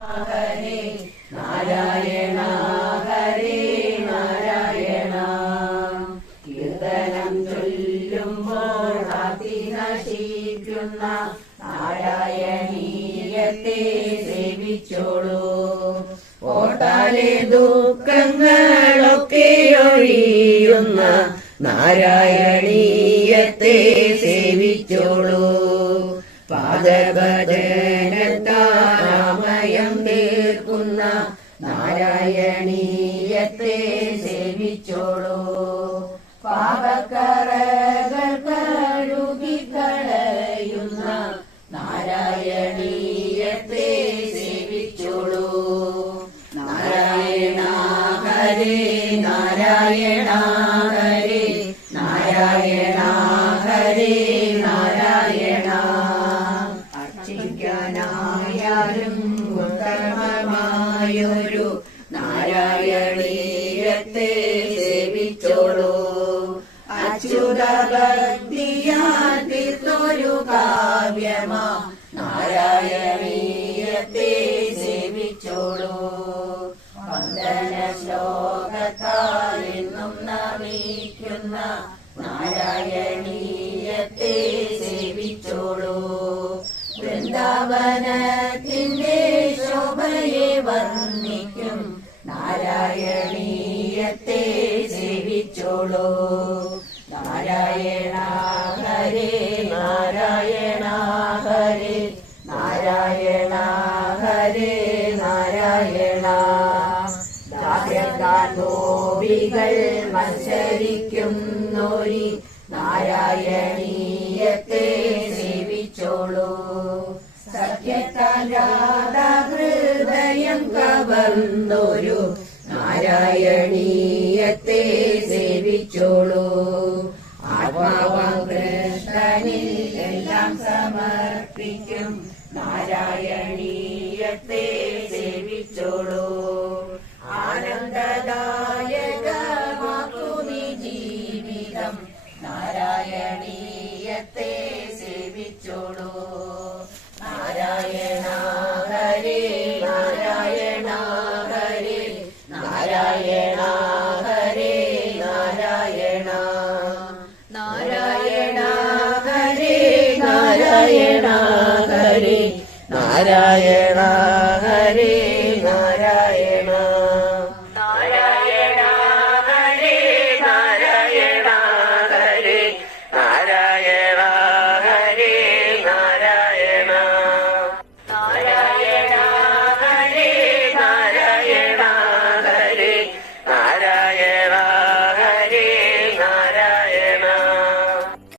ഹരേ നാരായണ ഹരേ നാരായണ. കീർത്തനം ചൊല്ലുമ്പോൾ കാത്തി നശിക്കുന്ന നാരായണീയത്തെ സേവിച്ചോളൂ. ഓട്ടാലെ ദുഃഖങ്ങളൊക്കെ ഒഴിയുന്ന നാരായണീയത്തെ സേവിച്ചോളൂ. പാദഭജനത്താമയം തീർക്കുന്ന നാരായണീയത്തെ സേവിച്ചോളൂ. പാപക്കറകൾ കഴുകിക്കളയുന്ന നാരായണീയത്തെ സേവിച്ചോളൂ. നാരായണ ഹരേ നാരായണ ഹരേ നാരായണ ഹരേ നാരായണ. അർച്ചിക്കാനായാലും ഉത്തമമായൊരു നാരായണീയത്തെ സേവിച്ചോളൂ. അച്യുത ഭക്തിയാൽ തീർത്തൊരു കാവ്യമാ നാരായണീയത്തെ സേവിച്ചോളൂ. വന്ദന ശ്ലോകത്താൽ എന്നും നമിക്കുന്ന നാരായണീയത്തെ സേവിച്ചോളൂ. വൃന്ദാവനത്തിന്റെ ശോഭയെ വർണ്ണിക്കും നാരായണീയത്തെ സേവിച്ചോളൂ. നാരായണ ഹരേ നാരായണ ഹരേ നാരായണ ഹരേ നാരായണ. ഗോപികൾ മത്സരിക്കുന്നോരി നാരായണീയത്തെ സേവിച്ചോളൂ. സഖ്യത്താൽ രാധാഹൃദയം കവർന്നൊരു നാരായണീയത്തെ സേവിച്ചോളൂ. ആത്മാവാം കൃഷ്ണനിൽ എല്ലാം സമർപ്പിക്കും നാരായണീയത്തെ സേവിച്ചോളൂ. ആനന്ദദായകമാക്കുനി ജീവിതം നാരായണീയത്തെ സേവിച്ചോളൂ. നാരായണ ഹരേ നാരായണ ഹരേ നാരായണ ഹരേ നാരായണ. നാരായണ ഹരേ നാരായണ ഹരേ നാരായണ ഹരേ നാരായണ.